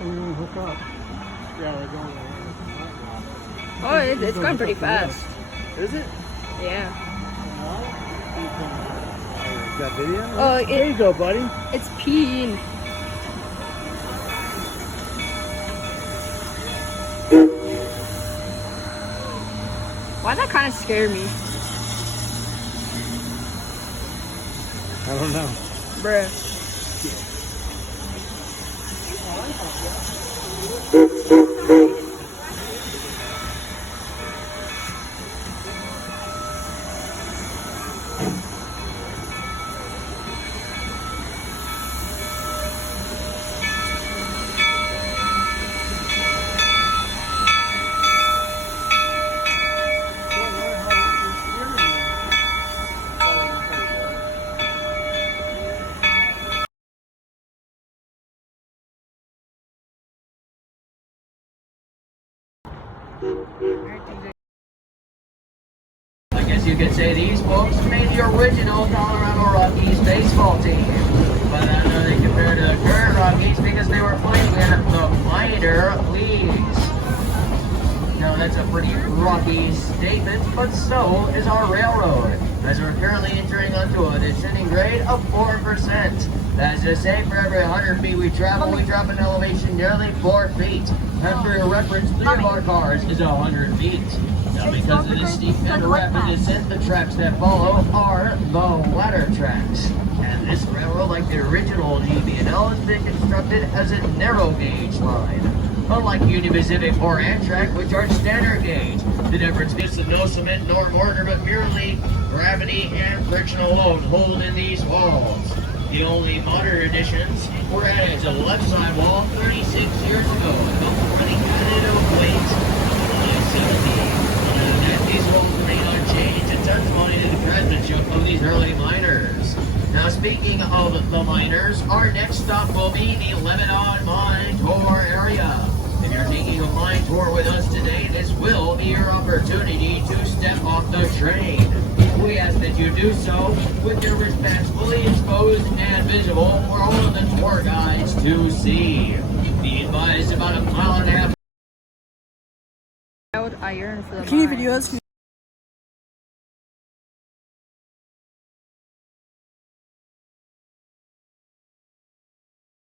and hook up. Yeah, we're going. Oh, it's going pretty fast. Is it? Yeah. Got video? Oh, There you go, buddy. It's peeing. Why that kind of scare me? I don't know. Bruh. I guess you could say these folks made the original Colorado Rockies baseball team. But I know they compared to the current Rockies because they were playing in the minor leagues. Now that's a pretty rocky statement, but so is our railroad, as we're currently entering onto a descending grade of 4%. That's to say, for every 100 feet we travel, we drop in elevation nearly 4 feet. And for your reference, 3 of our cars is 100 feet. Now, because of this steep and rapid descent, the tracks that follow are the ladder tracks. And this railroad, like the original GB&L, has been constructed as a narrow gauge line. Unlike Union Pacific or Amtrak, which are standard gauge. The difference is that no cement nor mortar, but merely gravity and friction alone hold in these walls. The only modern additions were added to the left side wall 36 years ago, and both running additive weight of 70. These walls remain unchanged, a testimony to the craftsmanship of these early miners. Now, speaking of the miners, our next stop will be the Lebanon Mine Tour area. If you're taking a mine tour with us today, this will be your opportunity to step off the train. We ask that you do so with your wristbands fully exposed and visible for all of the tour guides to see. Be advised, about a mile and a half. I would iron for the Can you mine. video us?